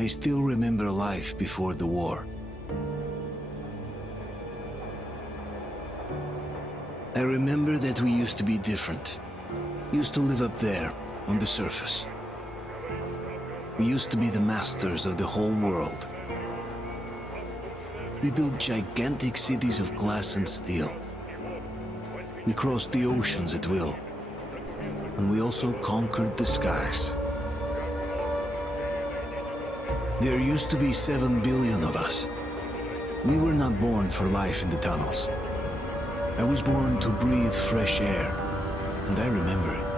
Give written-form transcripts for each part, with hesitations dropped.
I still remember life before the war. I remember that we used to be different. Used to live up there, on the surface. We used to be the masters of the whole world. We built gigantic cities of glass and steel. We crossed the oceans at will. And we also conquered the skies. There used to be 7 billion of us. We were not born for life in the tunnels. I was born to breathe fresh air, and I remember it.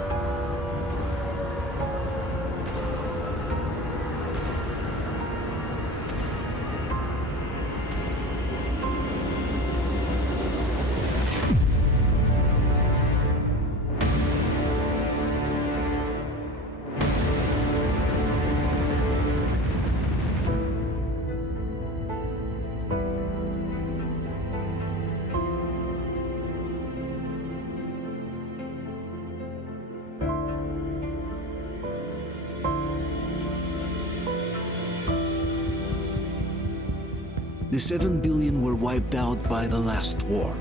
The 7 billion were wiped out by the last war.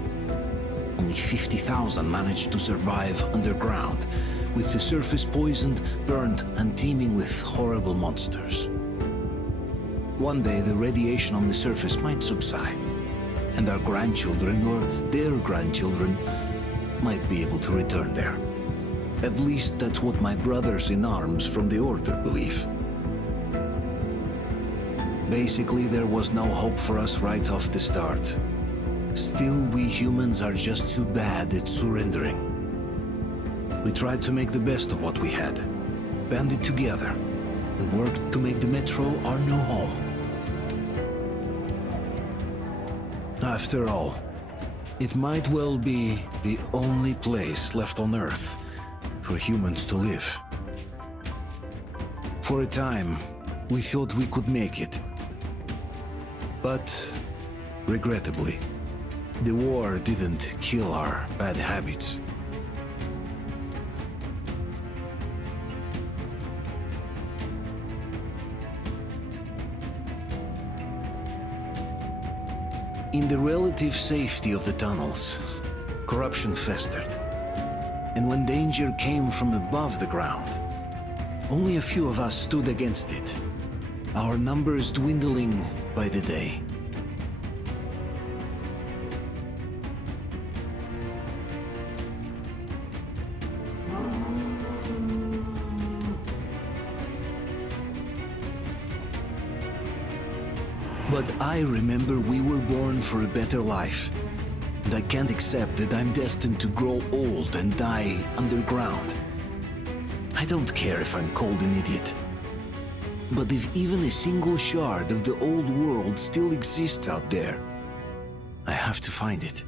Only 50,000 managed to survive underground, with the surface poisoned, burned, and teeming with horrible monsters. One day the radiation on the surface might subside, and our grandchildren or their grandchildren might be able to return there. At least that's what my brothers in arms from the Order believe. Basically, there was no hope for us right off the start. Still, we humans are just too bad at surrendering. We tried to make the best of what we had, banded together, and worked to make the Metro our new home. After all, it might well be the only place left on Earth for humans to live. For a time, we thought we could make it. But, regrettably, the war didn't kill our bad habits. In the relative safety of the tunnels, corruption festered. And when danger came from above the ground, only a few of us stood against it, our numbers dwindling by the day. But I remember we were born for a better life, and I can't accept that I'm destined to grow old and die underground. I don't care if I'm called an idiot. But if even a single shard of the old world still exists out there, I have to find it.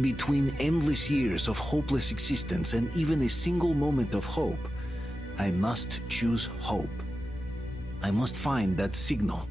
Between endless years of hopeless existence and even a single moment of hope, I must choose hope. I must find that signal.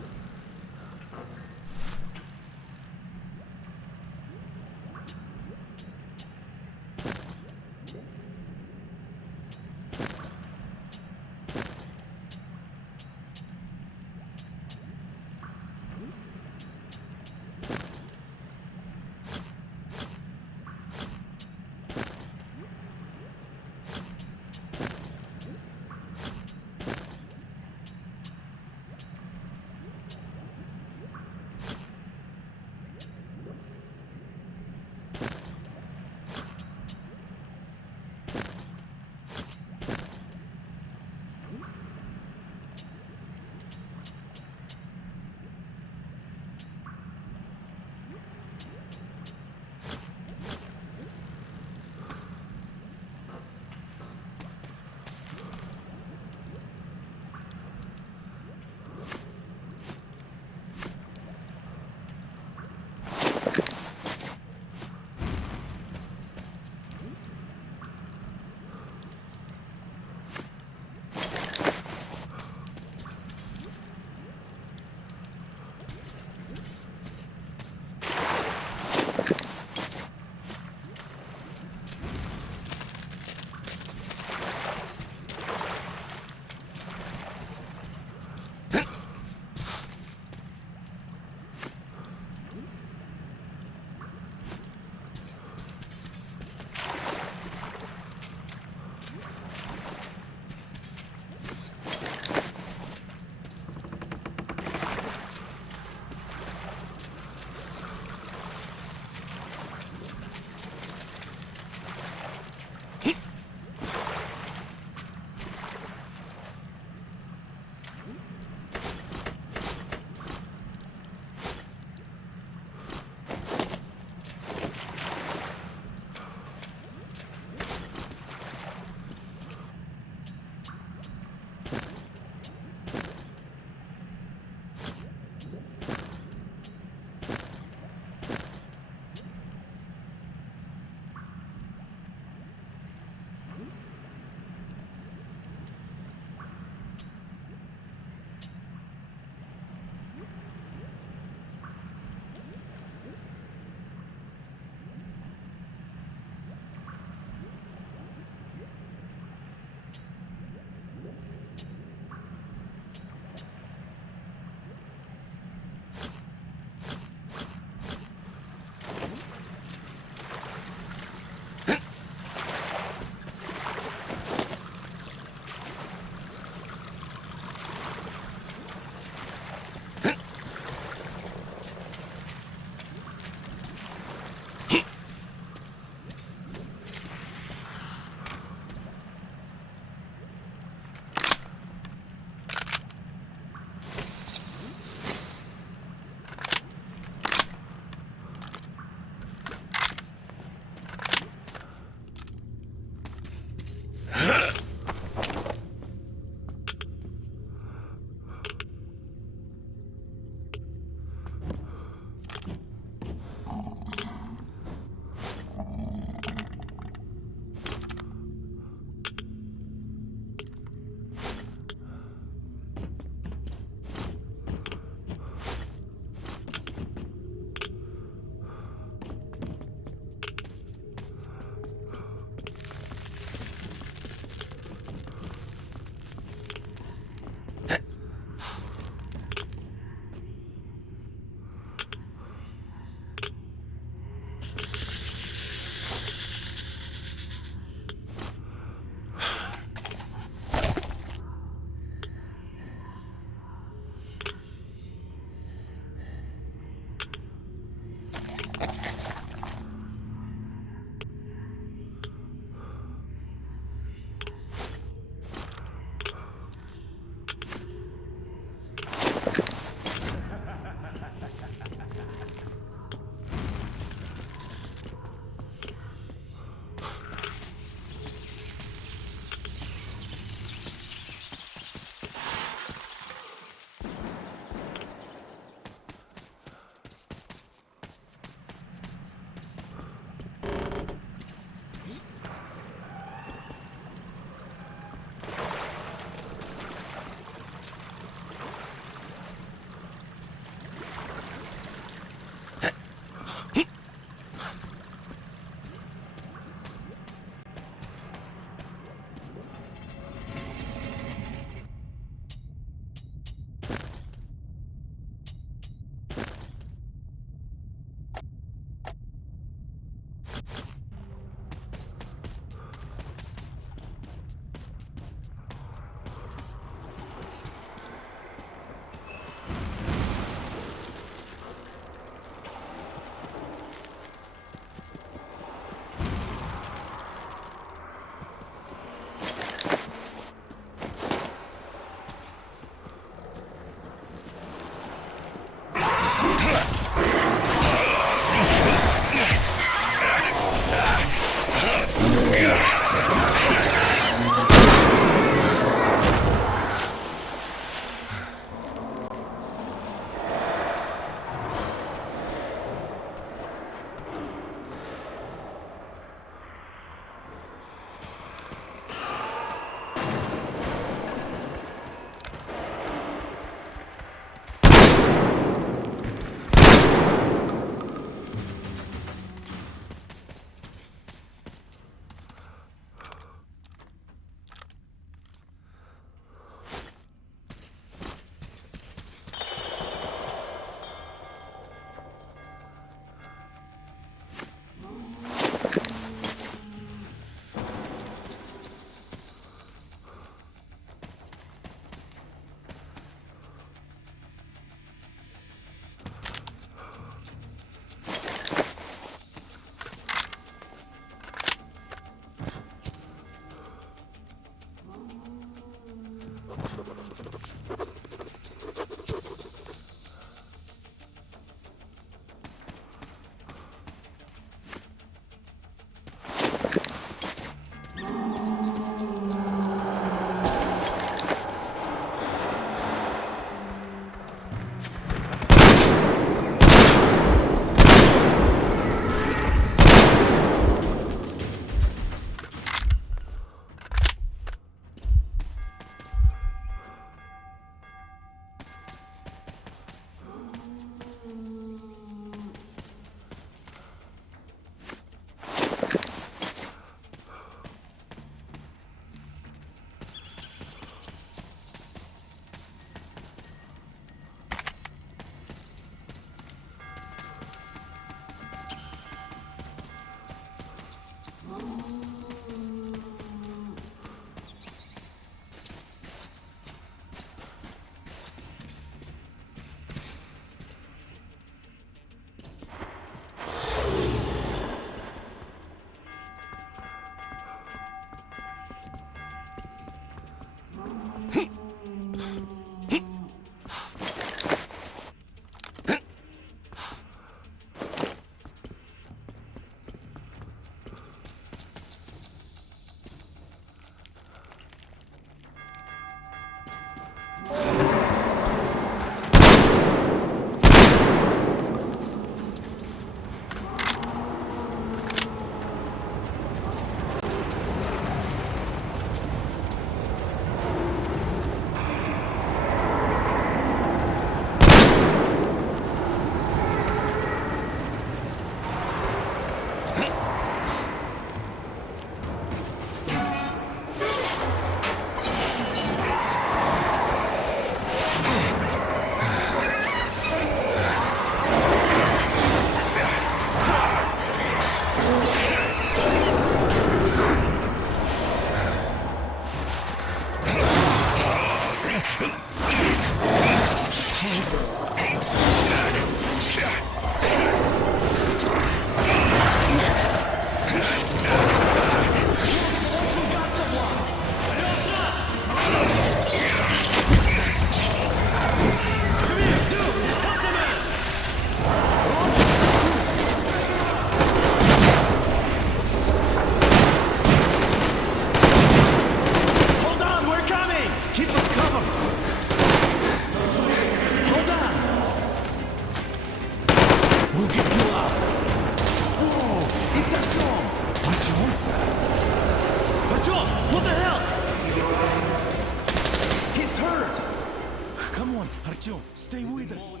Stay with us.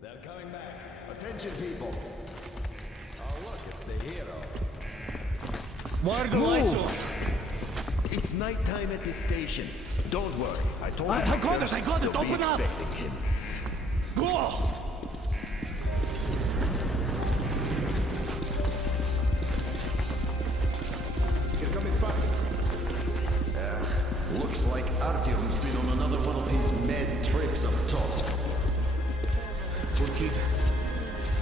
They're coming back. Attention, people. Oh, look, it's the hero. Why are the lights off? It's nighttime at the station. Don't worry. I told you. I got it. You'll Open be up. expecting him. Go! Here come his buckets. Looks like Artyom's been on another one of his mad trips up top.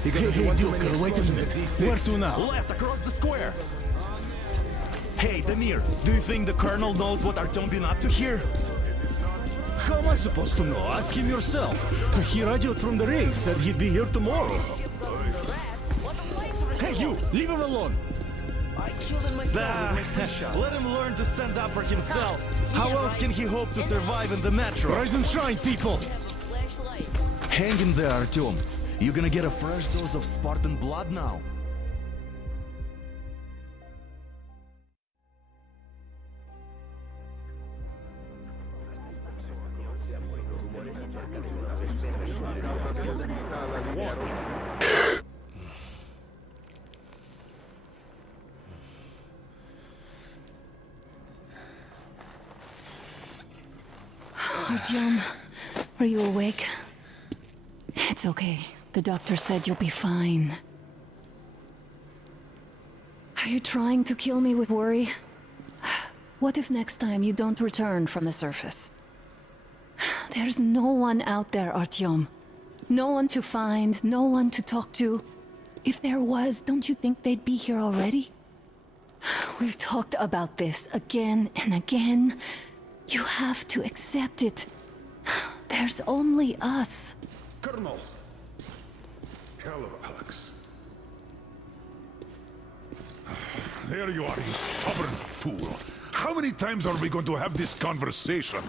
Hey, Duke, wait a minute. Where to now? Left, across the square! Hey, Damir, do you think the Colonel knows what Artyom been up to here? How am I supposed to know? Ask him yourself. He radioed from the ring, said he'd be here tomorrow. Hey, you! Leave him alone! I killed him myself with my slingshot. Let him learn to stand up for himself. How else can he hope to survive in the metro? Rise and shine, people! Hang in there, Artyom. You're gonna get a fresh dose of Spartan blood now. Artyom, are you awake? It's okay. The doctor said you'll be fine. Are you trying to kill me with worry? What if next time you don't return from the surface? There's no one out there, Artyom. No one to find, no one to talk to. If there was, don't you think they'd be here already? We've talked about this again and again. You have to accept it. There's only us. Colonel! Hello, Alex. There you are, you stubborn fool. How many times are we going to have this conversation?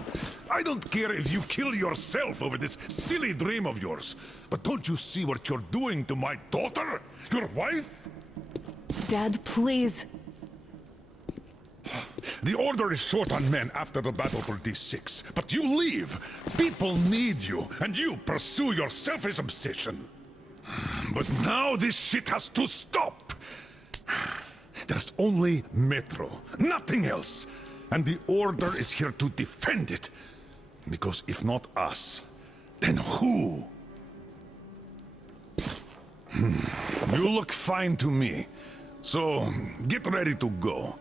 I don't care if you kill yourself over this silly dream of yours, but don't you see what you're doing to my daughter? Your wife? Dad, please. The Order is short on men after the battle for D6, but you leave. People need you, and you pursue your selfish obsession. But now this shit has to stop. There's only Metro, nothing else. And the Order is here to defend it. Because if not us, then who? You look fine to me. So, get ready to go.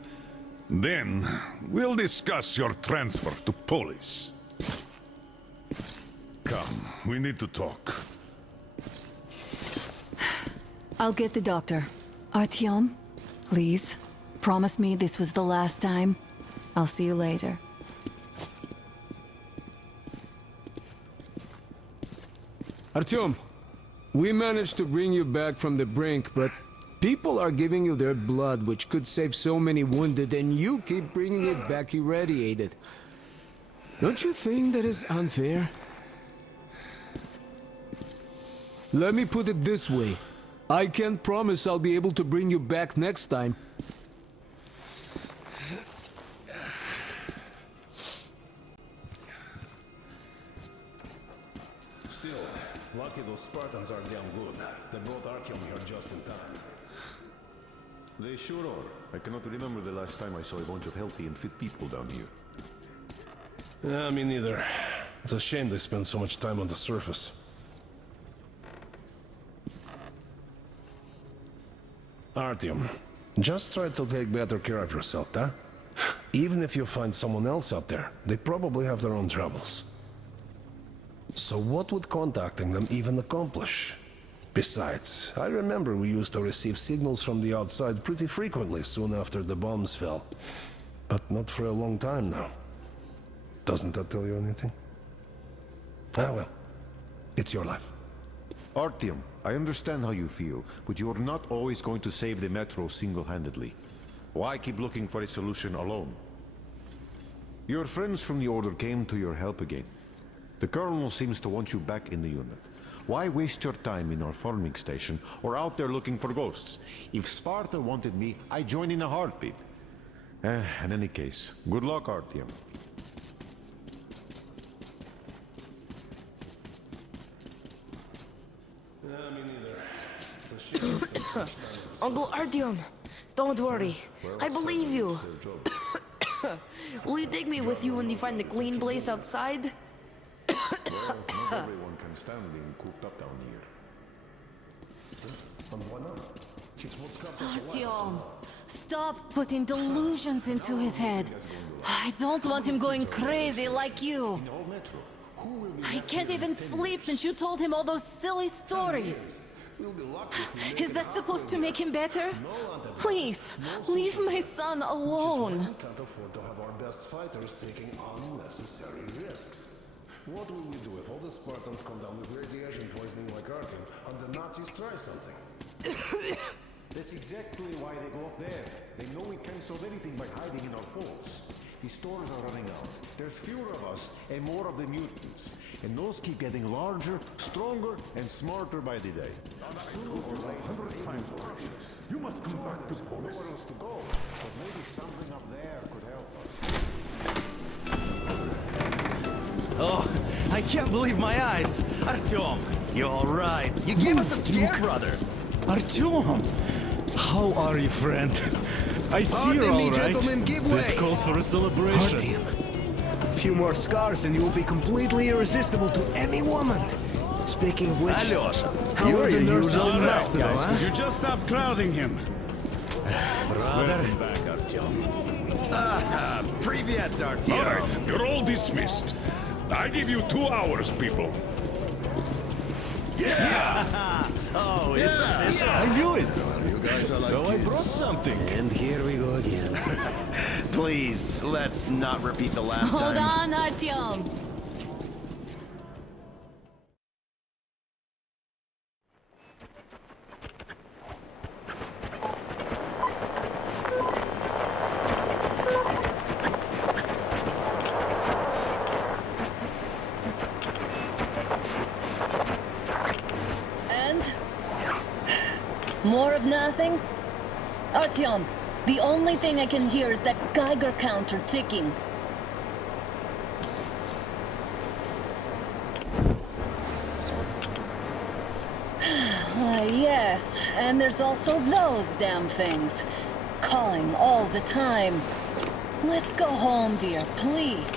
Then, we'll discuss your transfer to Polis. Come, we need to talk. I'll get the doctor. Artyom, please. Promise me this was the last time. I'll see you later. Artyom, we managed to bring you back from the brink, but people are giving you their blood, which could save so many wounded, and you keep bringing it back irradiated. Don't you think that is unfair? Let me put it this way. I can't promise I'll be able to bring you back next time. Still, lucky those Spartans are damn good. They brought Artyom here just in time. They sure are. I cannot remember the last time I saw a bunch of healthy and fit people down here. Me neither. It's a shame they spend so much time on the surface. Artyom, just try to take better care of yourself, huh? Even if you find someone else out there, they probably have their own troubles. So what would contacting them even accomplish? Besides, I remember we used to receive signals from the outside pretty frequently soon after the bombs fell. But not for a long time now. Doesn't that tell you anything? Ah well, it's your life. Artyom, I understand how you feel, but you're not always going to save the Metro single-handedly. Why keep looking for a solution alone? Your friends from the Order came to your help again. The Colonel seems to want you back in the unit. Why waste your time in our farming station or out there looking for ghosts? If Sparta wanted me, I'd join in a heartbeat. In any case, good luck, Artyom. Uncle Artyom, don't worry. I believe you. Will you take me with you when you find the clean place outside? Well, not everyone can stand being cooped up down here. And why not? It's what's kept us alive. Artyom, stop putting delusions into his head. I don't want him going crazy like you. I can't even sleep since you told him all those silly stories. Is that supposed to make him better? Please, leave my son alone. We can't afford to have our best fighters taking unnecessary risks. What will we do if all the Spartans come down with radiation poisoning like Artyom and the Nazis try something? That's exactly why they go up there. They know we can't solve anything by hiding in our forts. The stores are running out. There's fewer of us and more of the mutants. And those keep getting larger, stronger, and smarter by the day. Sooner or later, you must come back to Polis. Nowhere else to go, but maybe something up there could help us. Oh, I can't believe my eyes! Artyom, you alright? You gave us a scare, brother! Artyom! How are you, friend? I see Pardon you're me, all right. gentlemen, give way! This calls for a celebration. Artyom, a few more scars and you will be completely irresistible to any woman. Speaking of which, Alyosha, how you're are the your nurses usual in the self, hospital, guys. huh? Could you just stop crowding him? Brother. Welcome back, Artyom. Privyet, Artyom. All right, you're all dismissed. I give you 2 hours, people. Oh, it's official. I knew it. You guys are like So I kids. brought something. And here we go again. Please, let's not repeat the last Hold time. on, Artyom. And? More of nothing? Artyom, the only thing I can hear is that Geiger counter ticking. Yes, and there's also those damn things. Calling all the time. Let's go home, dear, please.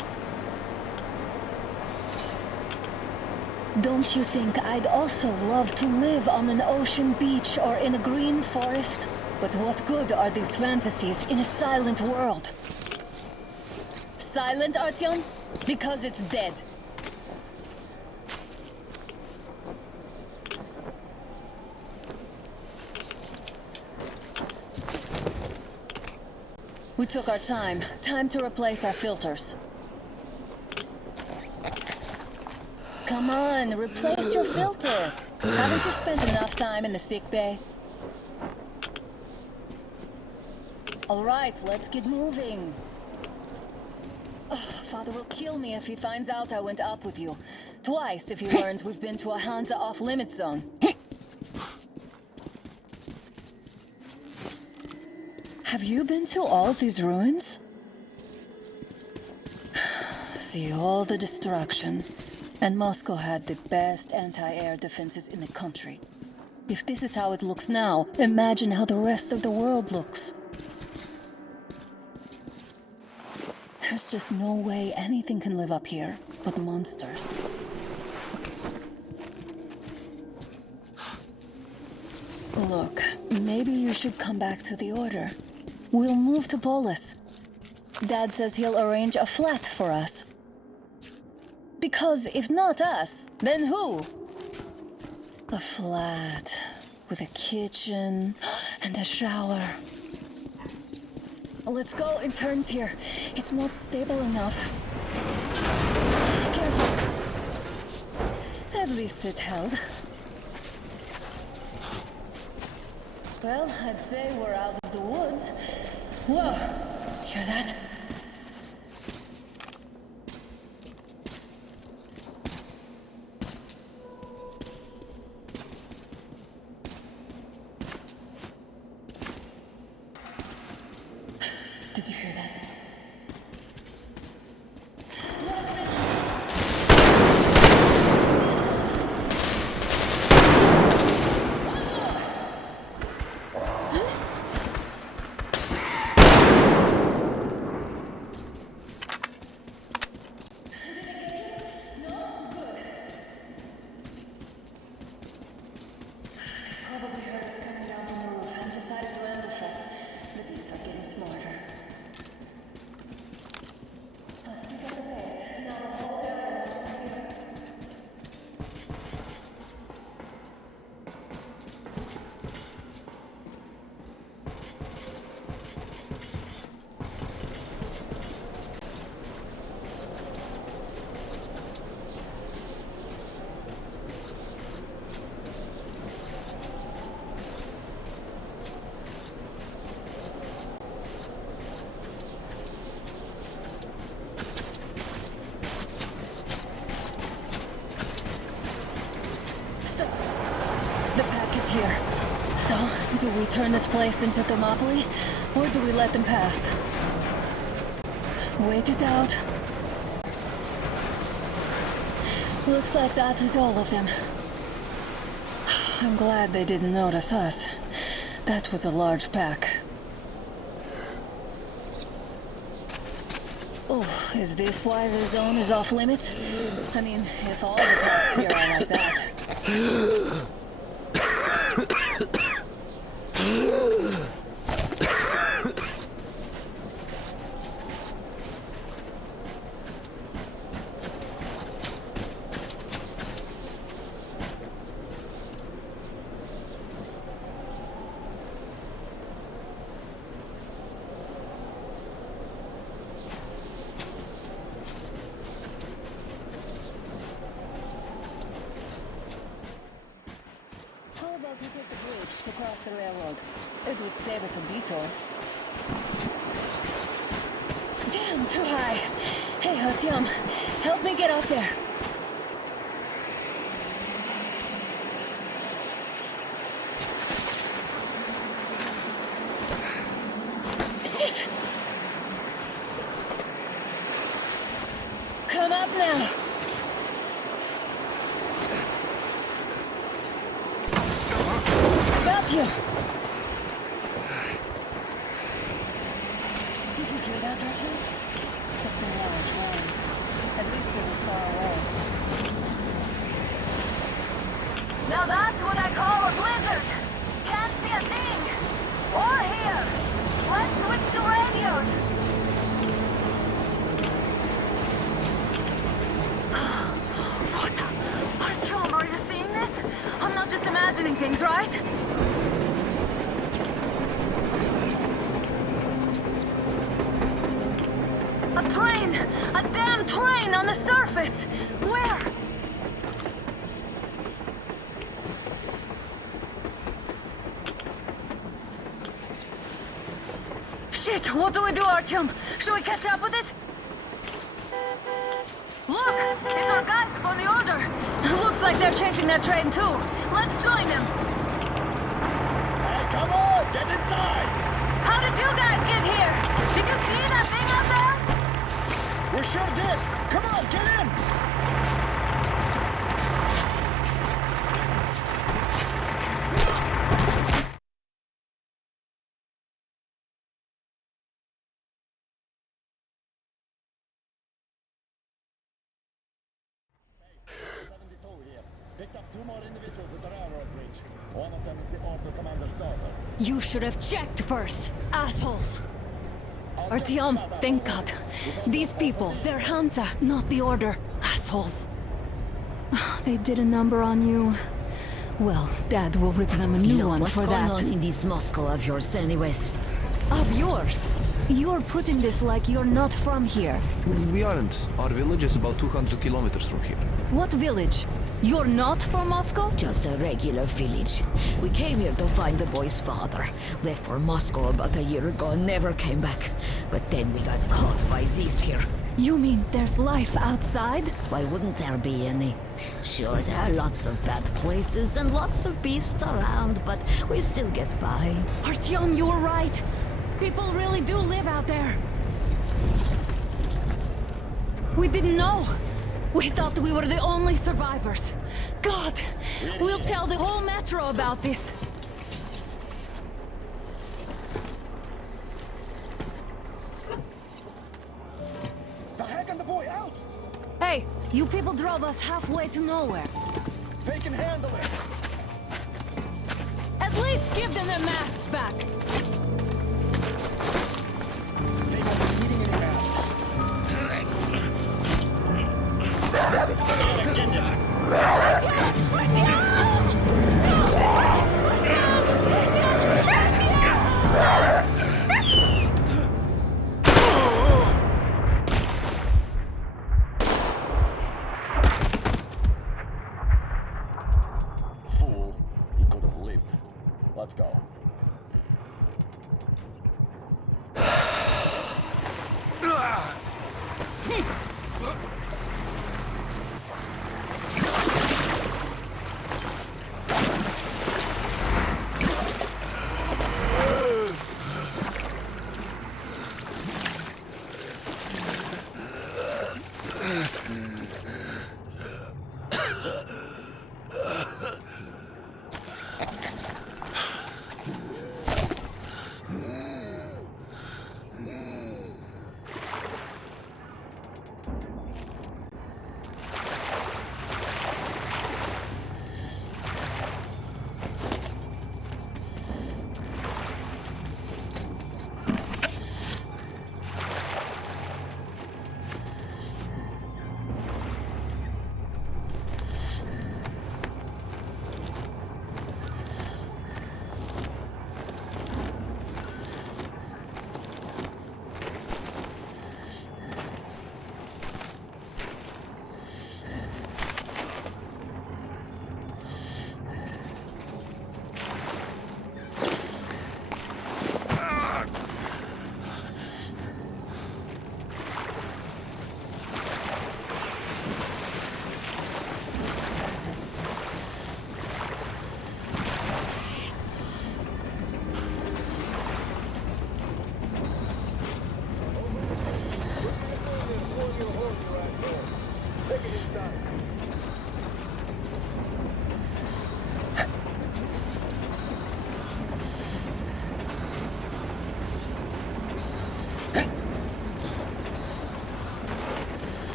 Don't you think I'd also love to live on an ocean beach or in a green forest? But what good are these fantasies in a silent world? Silent, Artyom? Because it's dead. We took our time. Time to replace our filters. Come on, replace your filter. Haven't you spent enough time in the sick bay? All right, let's get moving. Oh, Father will kill me if he finds out I went up with you. Twice if he learns we've been to a Hansa off-limit zone. Have you been to all of these ruins? See all the destruction. And Moscow had the best anti-air defenses in the country. If this is how it looks now, imagine how the rest of the world looks. There's just no way anything can live up here but monsters. Look, maybe you should come back to the Order. We'll move to Polis. Dad says he'll arrange a flat for us. Because if not us, then who? A flat with a kitchen and a shower. Let's go in turns here. It's not stable enough. Careful. At least it held. Well, I'd say we're out of the woods. Whoa! Hear that? Did you hear that? Probably heard us coming down from the roof and decided to ambush us. The beasts are getting smarter. Let's pick up the pace. Now the whole area is here. Stop. The pack is here. So, do we turn this place into Thermopylae, or do we let them pass? Wait it out. Looks like that was all of them. I'm glad they didn't notice us. That was a large pack. Oh, is this why the zone is off limits? I mean, if all the packs here are like that. How about we take the bridge to cross the railroad? It would save us a detour. Damn, too high. Hey, Artyom, help me get up there. Shit! Come up now. Got you. Did you hear that, Artyom? Something large roaring. At least it was far away. Now that's what I call a blizzard. Can't see a thing. Or hear. Let's switch to radios. What the? Artyom, are you seeing this? I'm not just imagining things, right? A train! A damn train on the surface! Where? Shit! What do we do, Artyom? Should we catch up with it? Look! It's our guys from the Order! Looks like they're chasing that train too. Let's join them! Hey, come on! Get inside! How did you guys get here? Did you see that thing out there? We sure did! Come on, get in! Picked up 2 more individuals at the railroad bridge. One of them is the Order commander's daughter. You should have checked first, assholes. Artyom, thank God. These people, they're Hansa, not the Order. Assholes. They did a number on you. Well, Dad will rip them a new one for that. What's going on in this Moscow of yours anyways? Of yours? You're putting this like you're not from here. We aren't. Our village is about 200 kilometers from here. What village? You're not from Moscow? Just a regular village. We came here to find the boy's father. Left for Moscow about a year ago and never came back. But then we got caught by these here. You mean there's life outside? Why wouldn't there be any? Sure, there are lots of bad places and lots of beasts around, but we still get by. Artyom, you're right. People really do live out there. We didn't know. We thought we were the only survivors. God, we'll tell the whole metro about this. The heck and the boy out! Hey, you people drove us halfway to nowhere. They can handle it! At least give them their masks back. They won't be needing any masks. Fool. He could have lived. Let's go.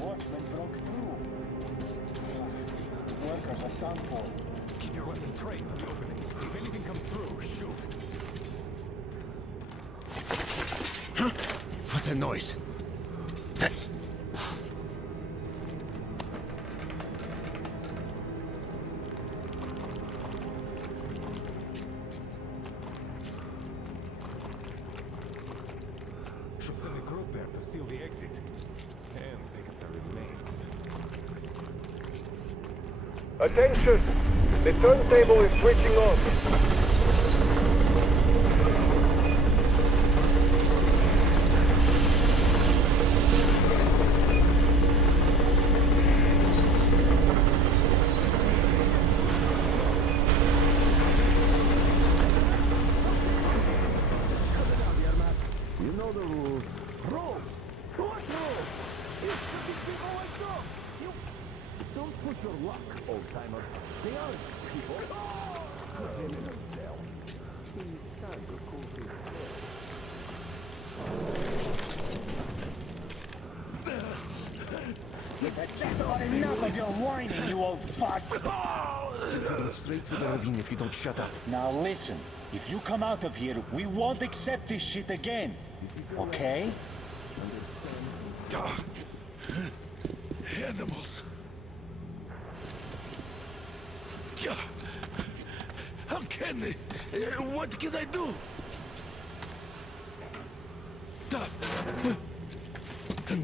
Watchmen broke through. Workers are done for. Keep your weapon trained on the opening. If anything comes through, shoot. Huh? What's that noise? Should send a group there to seal the exit. And pick up the remains. Attention! The turntable is switching on. You know the rules. Rules? What rules? It's fucking people like them. You don't push your luck, old timer. They aren't people. Put him in a cell. He's time to cool his head. That's not enough of your whining, you old fuck! You're going straight to the ravine if you don't shut up. Now listen, if you come out of here, we won't accept this shit again. Okay? Animals. How can they? What can I do?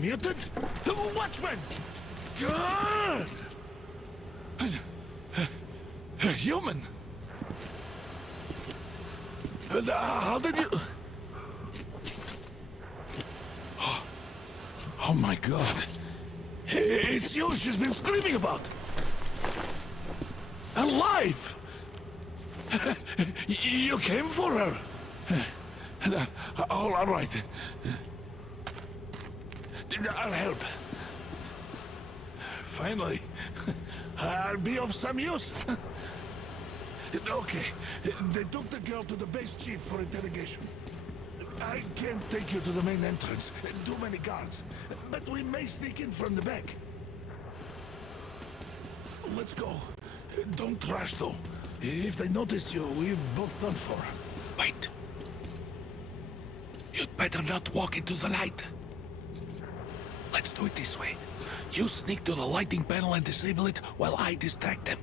Mutant? Watchman! A human? How did you... Oh my god. It's you she's been screaming about. Alive! You came for her. All right. I'll help. Finally, I'll be of some use. Okay, they took the girl to the base chief for interrogation. I can't take you to the main entrance. Too many guards. But we may sneak in from the back. Let's go. Don't rush, though. If they notice you, we're both done for. Wait. You'd better not walk into the light. Let's do it this way. You sneak to the lighting panel and disable it while I distract them.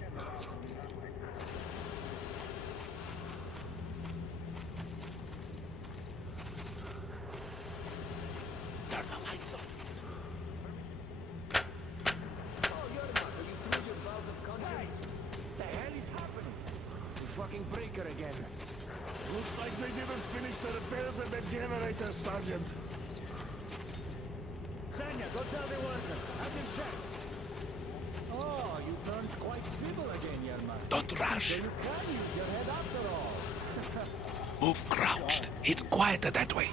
Turn the lights off. Fucking breaker again. Looks like they didn't finish the repairs at the generator, Sergeant. Sanya, go tell the workers. Have them check. Oh, you turned quite civil again, Yerma. Don't rush. So you can use your head after all. Move crouched. It's quieter that way.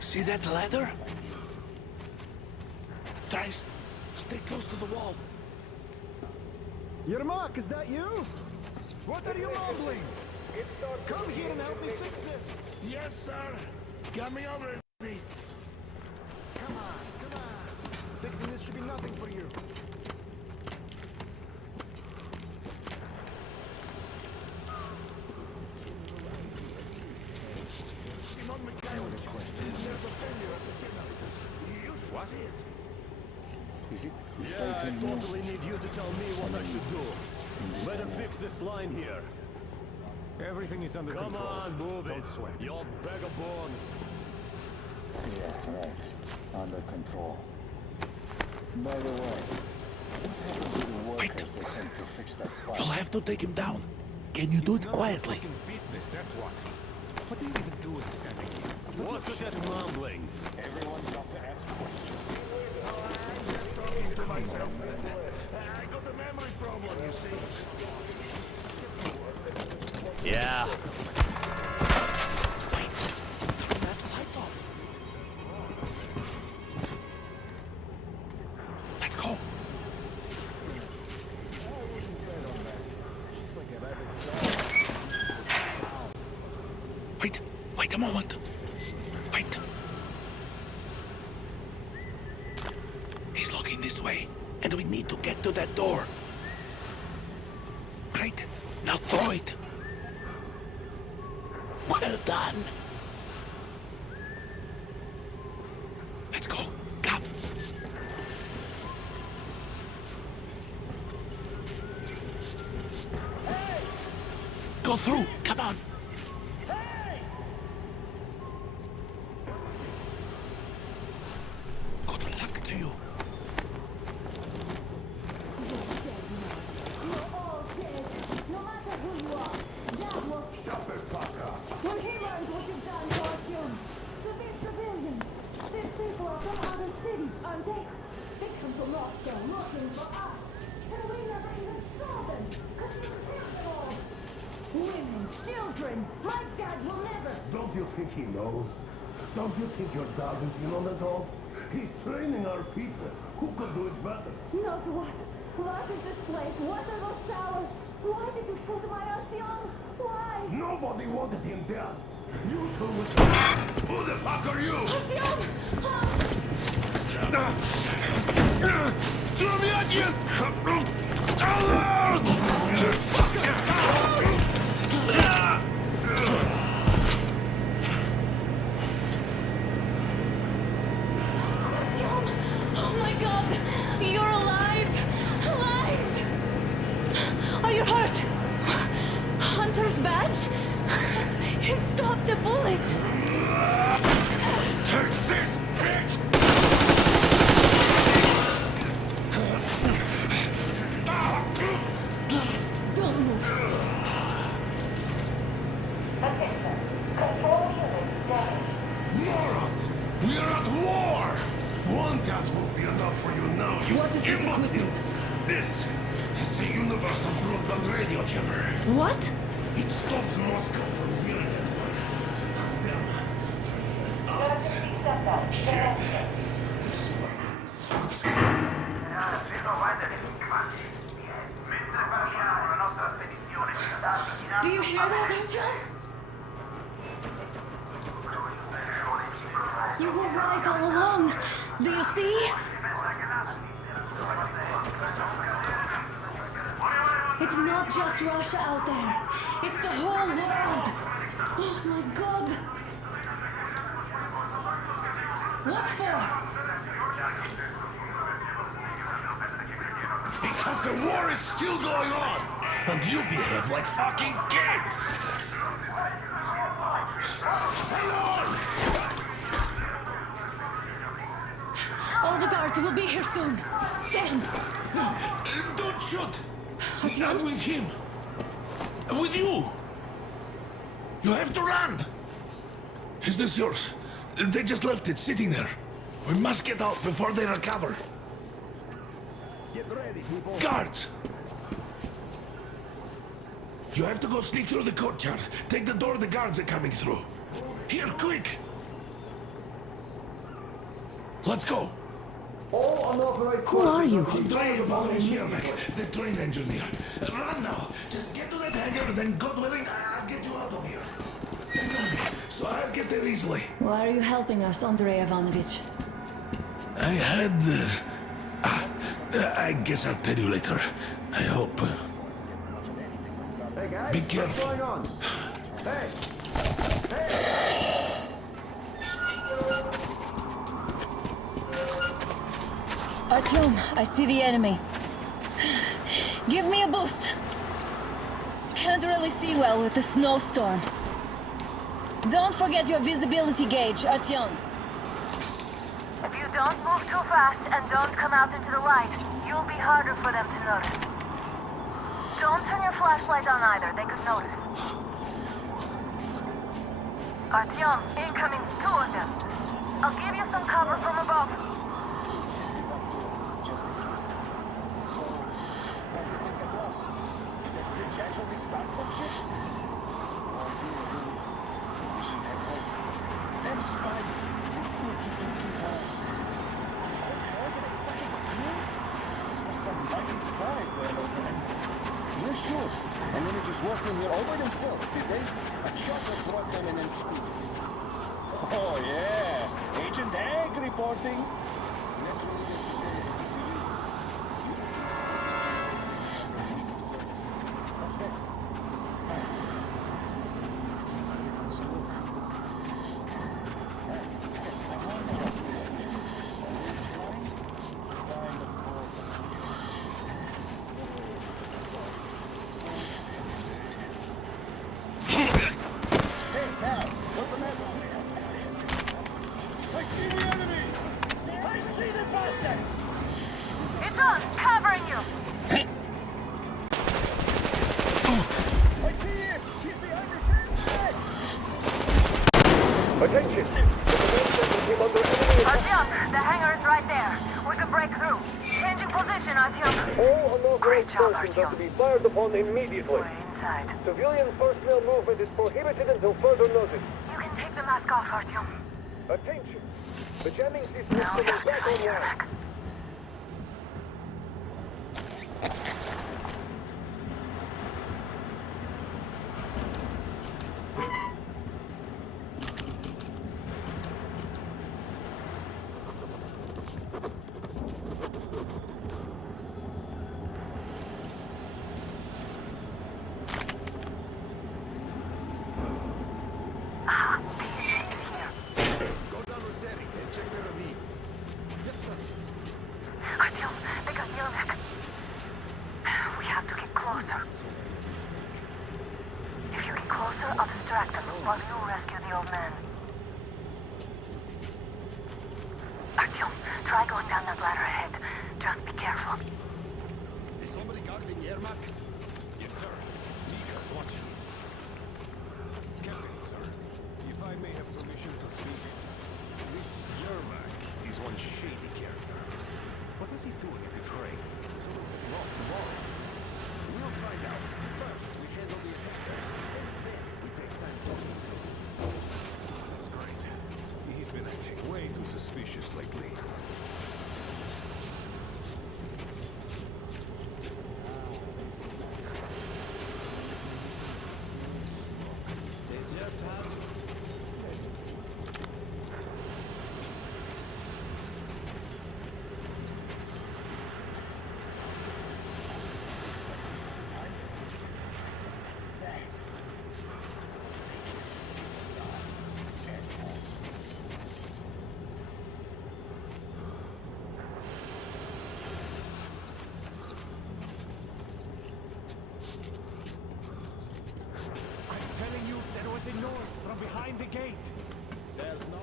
See that ladder? Try stay close to the wall. Yermak, is that you? What are you mumbling? Come here and help me fix this. Yes, sir. Coming over. Come on. Fixing this should be nothing for you. Simon Mikhailowicz. There's a failure at the generators. You should see it. Is it? Yeah, I totally need you to tell me what I should do. Better fix this line here. Everything is under control. Come on, move it. Don't sweat. You old bag of bones. Yeah, right. Under control. By the way, what happened to the workers they sent to fix that pipe? You'll have to take him down. Can you do it quietly? Business, that's what. What are you even doing standing here? What's with that mumbling? Everyone's got to ask questions. To myself. I got a memory problem, you see. Yeah. Wait. Turn that light off. Let's go. Wait a moment. Wait. He's looking this way, and we need to get to that door. Great. Now throw it. Well done. Let's go. Come. Go through. Come on. Good luck to you. children. My dad will never. Don't you think he knows? Don't you think your dad is in on it all? He's training our people. Who could do it better? Not what? What is this place? What are those towers? Why did you shoot my Artyom? Why? Nobody wanted him dead. You two with... Who the fuck are you? Artyom! Throw me at you! Artyom! Oh my god! You're alive! Alive! Are you hurt? Hunter's badge? It stopped the bullet! Take this, bitch! Don't move. Attention. Control unit damaged. Morons! We are at war! One tap won't be enough for you now, you What is this imbeciles! This is the universal broadband radio jammer. What? It stops Moscow from hearing anyone. And them from hearing us. Emergency setback. Shit! This one sucks. Do you hear that, Artyom? You were right all along. Do you see? It's not just Russia out there. It's the whole world. Oh my god. What for? Because the war is still going on, and you behave like fucking kids! Hang on! All the guards will be here soon. Damn. Don't shoot! Artyom? Not with him! With you! You have to run! Is this yours? They just left it sitting there. We must get out before they recover. Get ready, people. Guards! You have to go sneak through the courtyard. Take the door the guards are coming through. Here, quick! Let's go! Who are you? Andrei Ivanovich Yermak, the train engineer. Run now! Just get to that hangar, then God willing, I'll get you out of here. So I'll get there easily. Why are you helping us, Andrei Ivanovich? I had... I guess I'll tell you later. I hope. Hey guys, Be careful. what's going on? Hey! Artyom, I see the enemy. Give me a boost. Can't really see well with the snowstorm. Don't forget your visibility gauge, Artyom. If you don't move too fast and don't come out into the light, you'll be harder for them to notice. Don't turn your flashlight on either, they could notice. Artyom, incoming, 2 of them. I'll give you some cover from above. Oh yeah, Agent Egg reporting. I see the enemy! I see the bastard! civilians are to be fired upon immediately. We're inside. Civilian personnel movement is prohibited until further notice. You can take the mask off, Artyom. Attention! The jamming system is Now we coming have to back find online. Yermak. Artyom, they got Yermak. We have to get closer. If you get closer, I'll distract them while you rescue the old man. Artyom, try going down that ladder ahead. Just be careful. Is somebody guarding Yermak? Yes, sir. Mika's watching. Captain, sir, if I may have permission to speak, this Yermak is one shady character. What was he doing at Ukraine? So we'll set him off tomorrow. We'll find out. First, we handle the attackers, and then we take time talking to him. That's great. He's been acting way too suspicious lately. They just have... I'm telling you, there was a noise from behind the gate. There's no...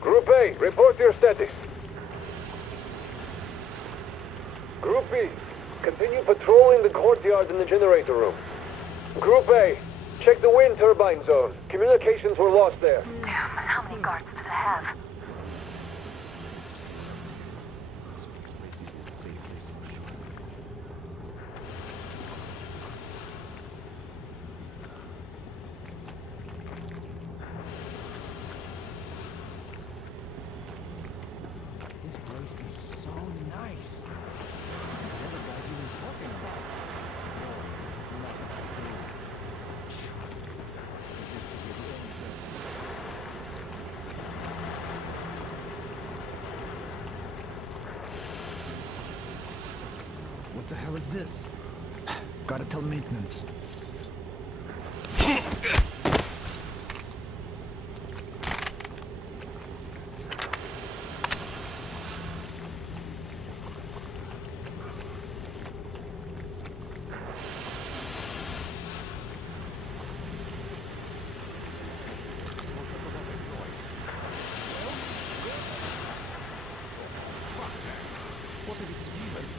Group A, report your status. Group B, continue patrolling the courtyard in the generator room. Group A, check the wind turbine zone. Communications were lost there. Damn, how many guards do they have? This place is so nice. The other guy's even talking about it. No, not that I do. This could be the only thing. What the hell is this? Gotta tell maintenance. What if it's demons?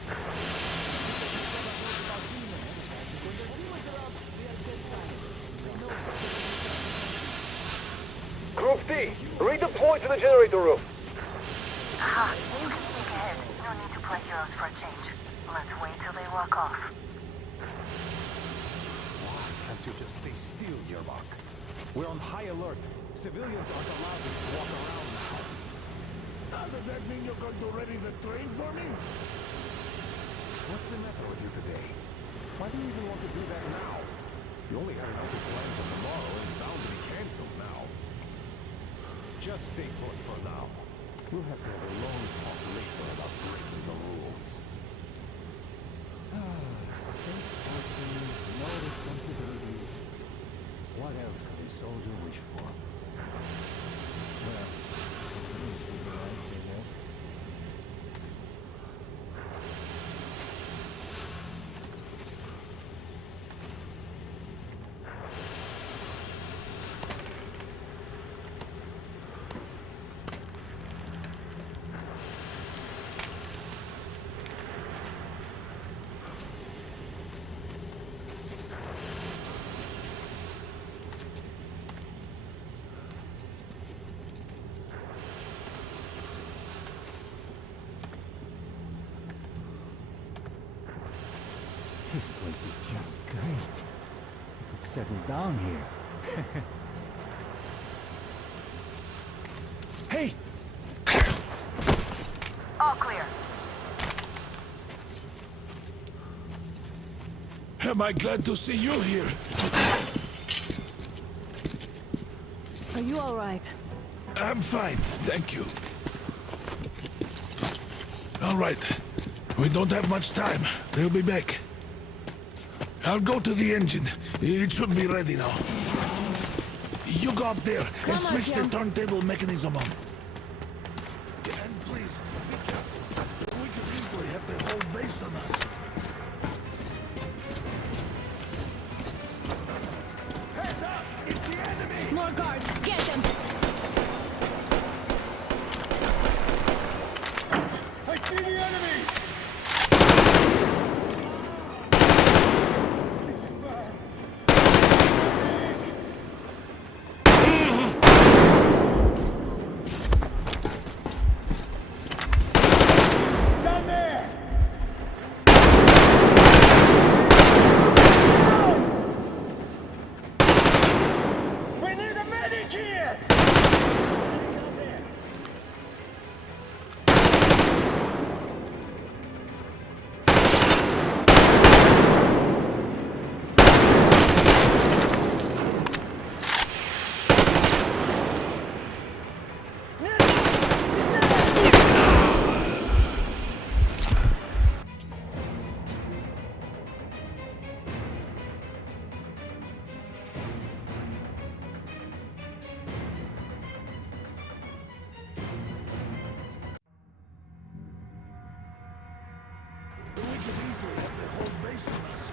Group D, redeploy to the generator room. Aha, you can sneak ahead. No need to play heroes for a change. Let's wait till they walk off. Why can't you just stay still, Yermak? We're on high alert. Civilians aren't allowed to walk around now. Does that mean you're going to ready the train for me? What's the matter with you today? Why do you even want to do that now? You only had enough to plan for tomorrow and it's bound to be cancelled now. Just stay put for now. We'll have to have a long talk later about breaking the rules. Safe person, no responsibilities. What else could a soldier wish for? Well, sometimes we go out, I guess. settled down here. Hey! All clear. Am I glad to see you here? Are you all right? I'm fine, thank you. All right. We don't have much time. They'll be back. I'll go to the engine. It should be ready now. You go up there and switch the turntable mechanism on. And please, be careful. We could easily have the whole base on us. Heads up! It's the enemy! More guards! Get them! I see the enemy! Down there! We need a medic here! We could easily have the whole base on us.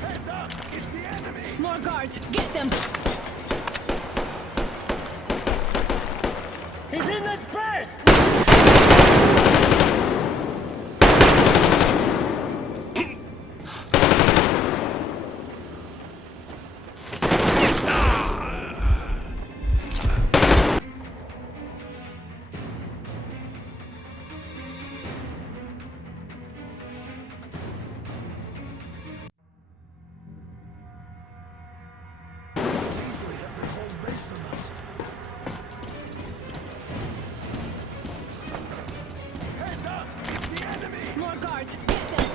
Heads up! It's the enemy! More guards! Get them! He's in that base! Easily have the whole base on us. Heads up! It's the enemy! More guards! Get them!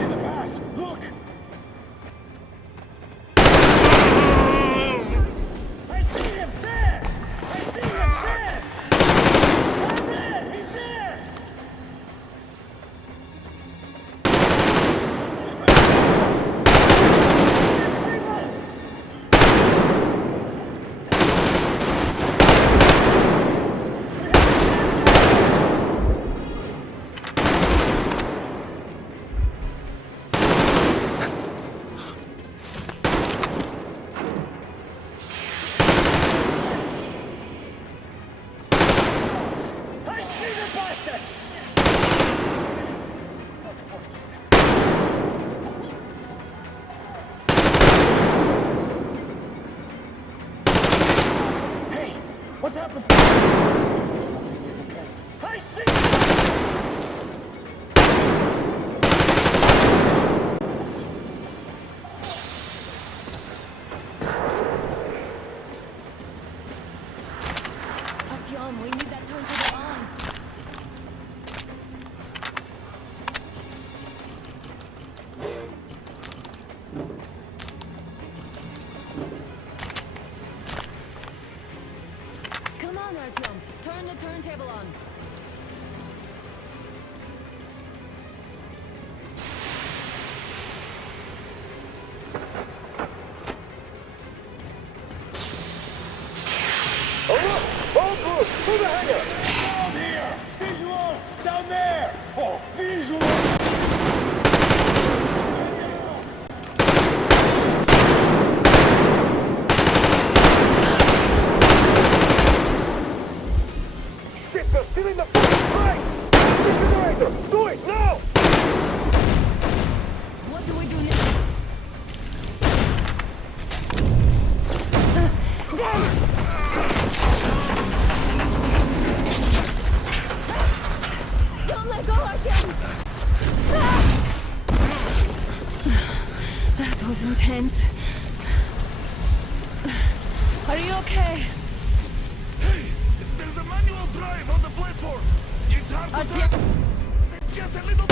In the pass! Look! I see him there! I see him there! Right there! He's there! I see the bastard! Hey, what's happened? I see! Artyom, we need that turntable on! Come on, Artyom! Turn the turntable on! All good! To the hangar! Down here! Visual! Down there! Oh, visual! Shit, they're stealing the fucking train! Incinerator! Do it, now! What do we do next? Go! was intense. Are you okay? Hey, there's a manual drive on the platform. It's hard to turn. It's just a little.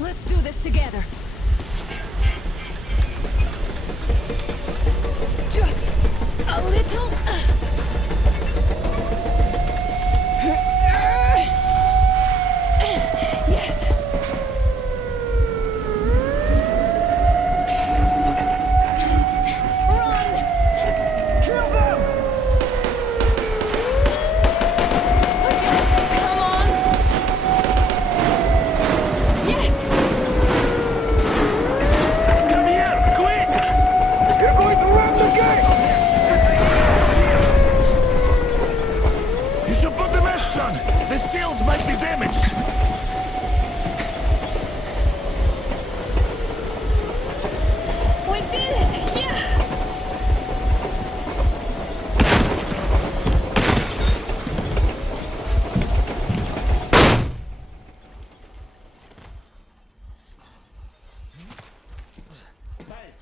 Let's do this together. Just a little. Yes. Run! Kill them! Come on! Yes! Come here, quick! You're going to run the gate! You should put the mesh on. The seals might be damaged. We did it! Yeah!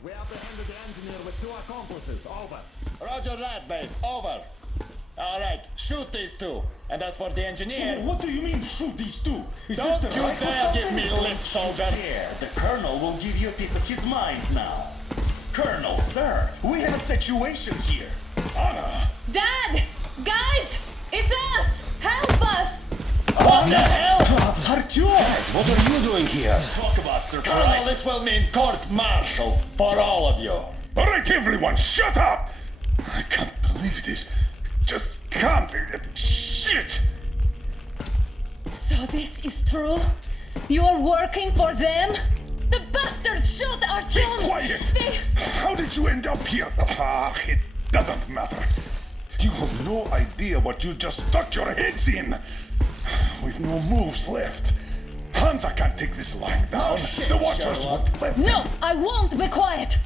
We apprehended the engineer with 2 accomplices. Over. Roger that, base. Over. All right, shoot these 2. And as for the engineer... What do you mean, shoot these 2? Is Don't this the you right dare give me lip, soldier! Here, the Colonel will give you a piece of his mind now. Colonel, sir, we have a situation here. Anna! Dad! Guys! It's us! Help us! What the hell? Artyom! What are you doing here? Talk about surprise. Colonel, it will mean court-martial for all of you. All right, everyone, shut up! I can't believe this. Just can't. Shit! So this is true? You're working for them? The bastards shot Artyom! Be quiet! They... How did you end up here? Ah, it doesn't matter. You have no idea what you just stuck your heads in. We've no moves left. Hansa can't take this lying down. shit, The Watchers Sherlock. won't let No, them. I won't be quiet!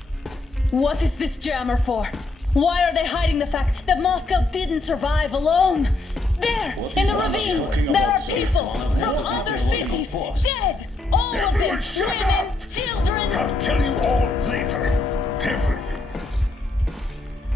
What is this jammer for? Why are they hiding the fact that Moscow didn't survive alone? There, in the ravine, there are people from other cities dead! All of them! Everyone shut Women, up! children! I'll tell you all later. Everything.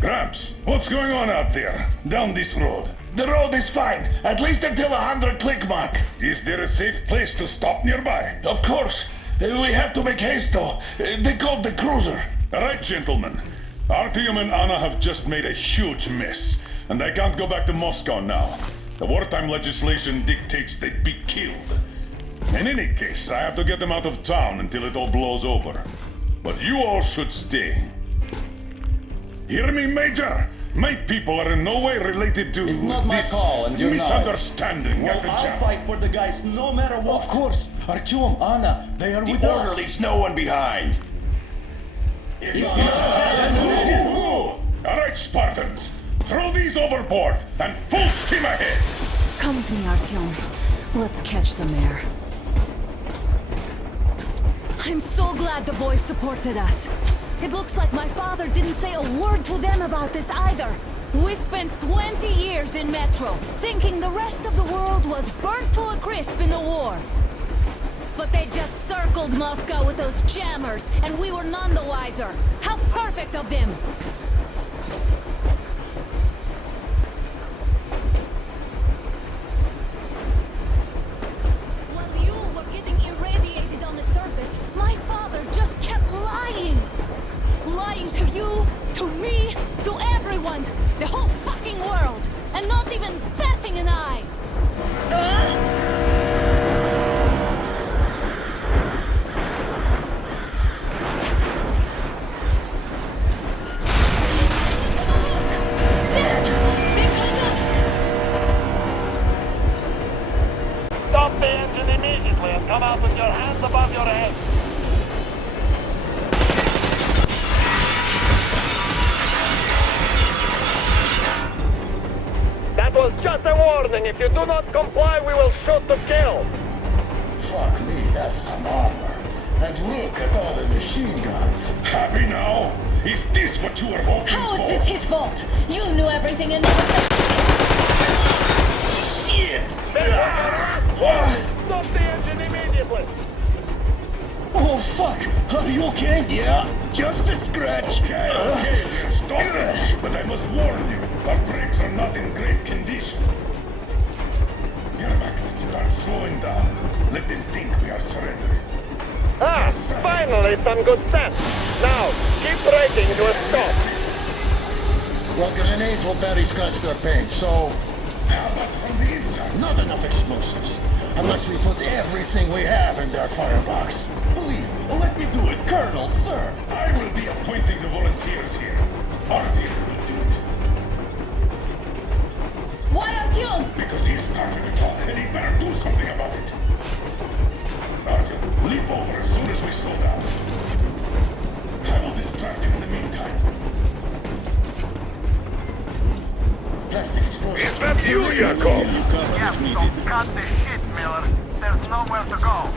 Gramps, what's going on out there? Down this road? The road is fine, at least until 100 click mark. Is there a safe place to stop nearby? Of course. We have to make haste though. They called the cruiser. All right, gentlemen. Artyom and Anna have just made a huge mess, and I can't go back to Moscow now. The wartime legislation dictates they be killed. In any case, I have to get them out of town until it all blows over. But you all should stay. Hear me, Major? My people are in no way related to It's not my this call, and you know it. misunderstanding at Well, the I'll jam. fight for the guys no matter what. Of course. Artyom, Anna, they are with The us. order leaves no one behind. All right, Spartans. Throw these overboard and full steam ahead. Come with me, Artyom. Let's catch the mayor. I'm so glad the boys supported us. It looks like my father didn't say a word to them about this either. We spent 20 years in Metro, thinking the rest of the world was burnt to a crisp in the war. But they just circled Moscow with those jammers, and we were none the wiser. How perfect of them! While you were getting irradiated on the surface, my father just kept lying! Lying to you, to me, to everyone! The whole fucking world! And not even batting an eye! your head! That was just a warning. If you do not comply, we will shoot to kill. Fuck me, that's some armor. And look at all the machine guns. Happy now? Is this what you were hoping How for? is this his fault? You knew everything and... Shit! Stop the engine immediately! Oh fuck! Are you okay? Yeah, just a scratch. Okay, stop it! But I must warn you, our brakes are not in great condition. Yermak, start slowing down. Let them think we are surrendering. Ah, finally some good sense. Now, keep braking to a stop. Well, grenades will barely scratch their paint, so... How about from the inside? Not enough explosives. Unless we put everything we have in their firebox. Please, let me do it, Colonel, sir. I will be appointing the volunteers here. Artyom will do it. Why Artyom? Because he started the talk and he better do something about it. Artyom, leap over as soon as we slow down. I will distract him in the meantime. Plastic explosives. Is that you, Yakov? Yeah, so cut the shit, Miller. There's nowhere to go.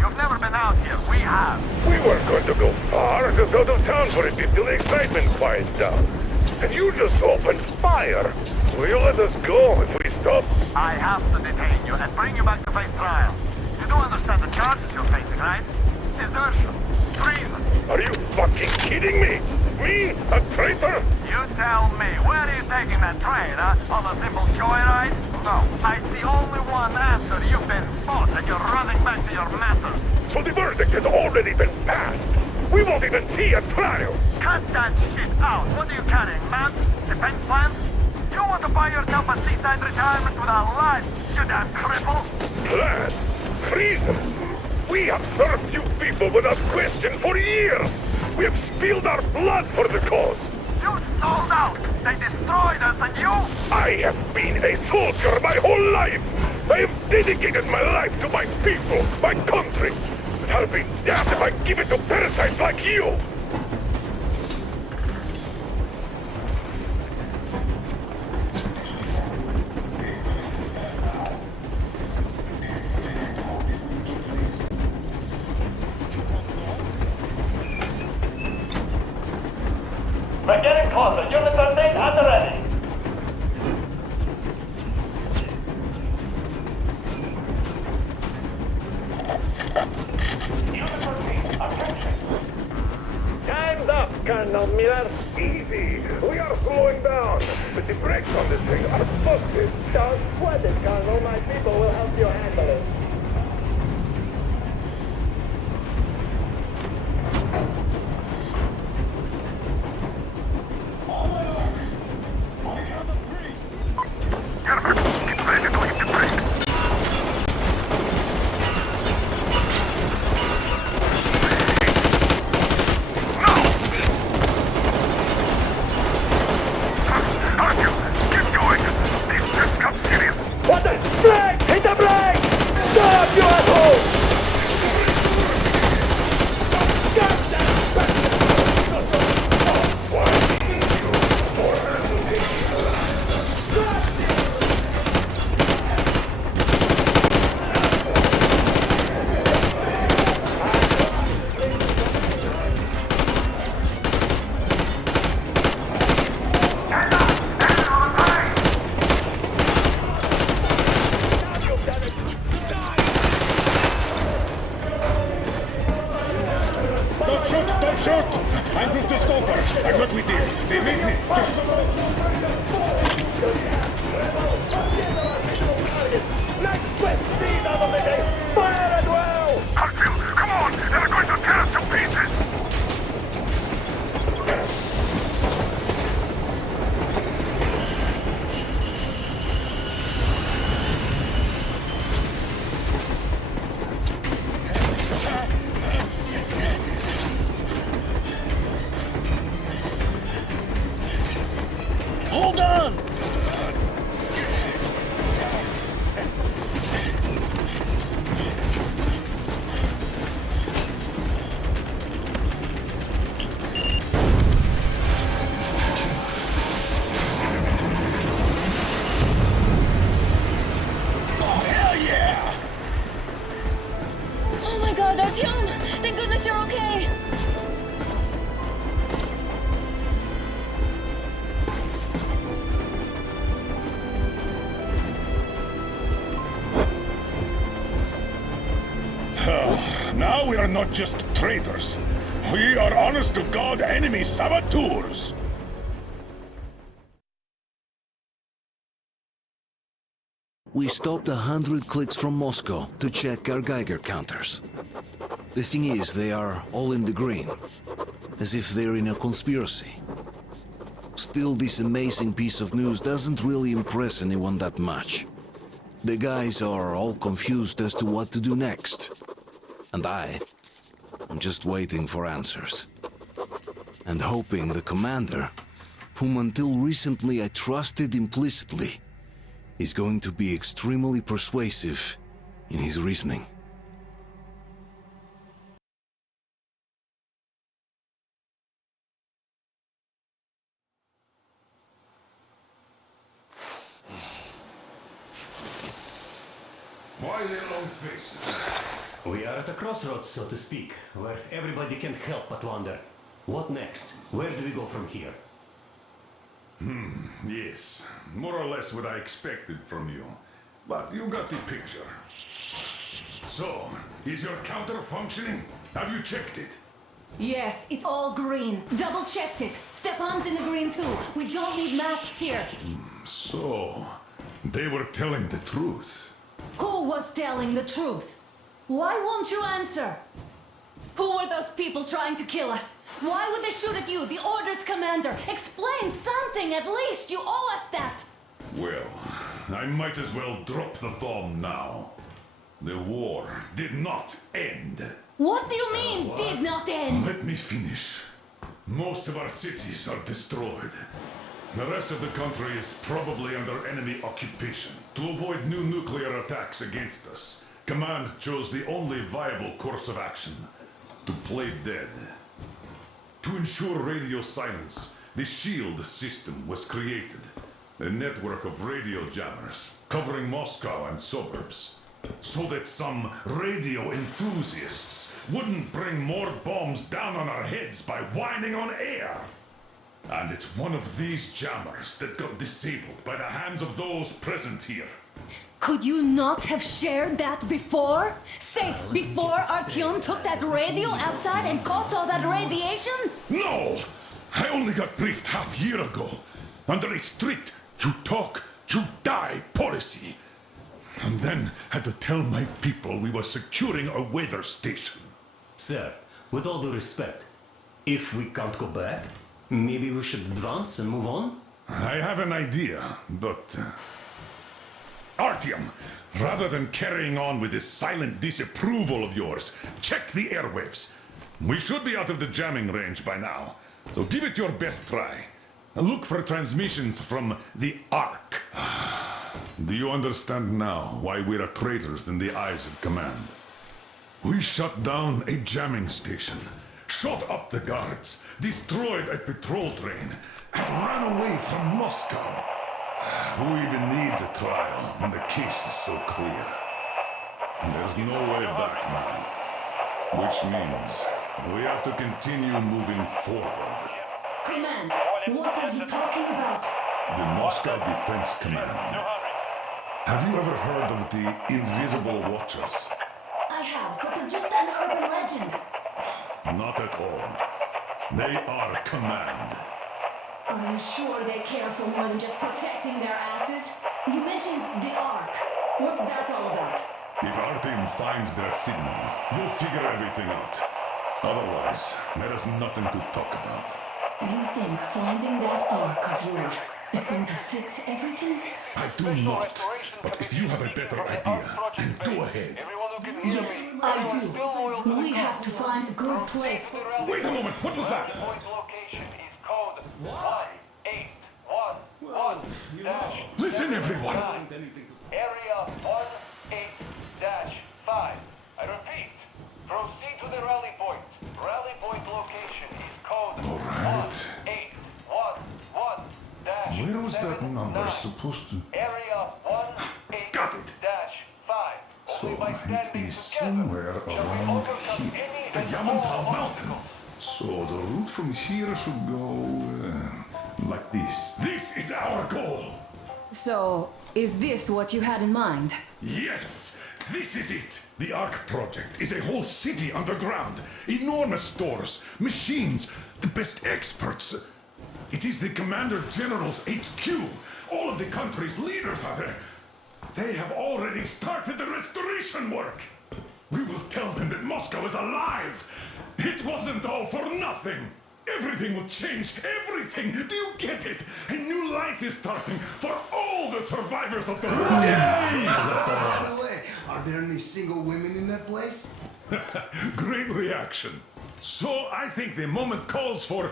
You've never been out here. We have. We weren't going to go far, just out of town for a bit till the excitement quiets down. And you just opened fire. Will you let us go if we stop? I have to detain you and bring you back to face trial. You do understand the charges you're facing, right? Desertion. Treason. Are you fucking kidding me? Me? A traitor? You tell me, where are you taking that train, huh? On a simple joyride? No, I see only one answer. You've been fought and you're running back to your masters. So the verdict has already been passed. We won't even see a trial. Cut that shit out. What are you carrying, man? Defense plans? You want to buy yourself a seaside retirement without life, you damn cripple? Plans? Treason? We have served you people without question for years. We have spilled our blood for the cause. You sold out. They destroyed us and you? I have been a soldier my whole life. I have dedicated my life to my people, my country. But I'll be damned if I give it to parasites like you. We're getting closer. Unit 13 at the ready. Unit 13, attention. Time's up, Colonel Miller. Easy. We are slowing down. But the brakes on this thing are busted. Don't sweat it, Colonel. My people will help you handle it. What the? Brake! Hit the brake! Now we are not just traitors. We are honest-to-God enemy saboteurs. We stopped 100 clicks from Moscow to check our Geiger counters. The thing is, they are all in the green, as if they're in a conspiracy. Still, this amazing piece of news doesn't really impress anyone that much. The guys are all confused as to what to do next. And I'm just waiting for answers. And hoping the commander, whom until recently I trusted implicitly, is going to be extremely persuasive in his reasoning. Why their long faces? We are at a crossroads, so to speak, where everybody can't help but wonder, what next? Where do we go from here? Yes, more or less what I expected from you. But you got the picture. So, is your counter functioning? Have you checked it? Yes, it's all green. Double checked it. Stepan's in the green too. We don't need masks here. So, they were telling the truth. Who was telling the truth? Why won't you answer? Who were those people trying to kill us? Why would they shoot at you, the Order's commander? Explain something, at least! You owe us that! Well, I might as well drop the bomb now. The war did not end. What do you mean, did not end? Let me finish. Most of our cities are destroyed. The rest of the country is probably under enemy occupation. To avoid new nuclear attacks against us, Command chose the only viable course of action: to play dead. To ensure radio silence, the SHIELD system was created. A network of radio jammers covering Moscow and suburbs. So that some radio enthusiasts wouldn't bring more bombs down on our heads by whining on air. And it's one of these jammers that got disabled by the hands of those present here. Could you not have shared that before? Say, before Artyom took that radio outside and caught all that radiation? No! I only got briefed half year ago. Under a strict, you talk, you die policy. And then had to tell my people we were securing a weather station. Sir, with all due respect, if we can't go back, maybe we should advance and move on? I have an idea, but... Artyom, rather than carrying on with this silent disapproval of yours, check the airwaves. We should be out of the jamming range by now, so give it your best try. Look for transmissions from the Ark. Do you understand now why we're traitors in the eyes of Command? We shut down a jamming station, shot up the guards, destroyed a patrol train, and ran away from Moscow. Who even needs a trial when the case is so clear? There's no way back now. Which means we have to continue moving forward. Command, what are you talking about? The Moscow Defense Command. Have you ever heard of the Invisible Watchers? I have, but they're just an urban legend. Not at all. They are Command. Are you sure they care for more than just protecting their asses? You mentioned the Ark. What's that all about? If our team finds their signal, you'll figure everything out. Otherwise, there is nothing to talk about. Do you think finding that Ark of yours is going to fix everything? I do not. But if you have a better idea, then go ahead. Yes, I do. We have to find a good place. Wait a moment, what was that? Listen, everyone! Area 18-5. I repeat, proceed to the rally point. Rally point location is code 1811-5. Where was that number supposed to... Area Got it! 18-5. So it is somewhere around here. The Yamantau Mountain. So the route from here should go like this. This is our goal! So, is this what you had in mind? Yes! This is it! The Ark Project is a whole city underground. Enormous stores, machines, the best experts. It is the Commander General's HQ. All of the country's leaders are there. They have already started the restoration work. We will tell them that Moscow is alive. It wasn't all for nothing. Everything will change. Everything. Do you get it? A new life is starting for all the survivors of the war. By the way, are there any single women in that place? Great reaction. So I think the moment calls for...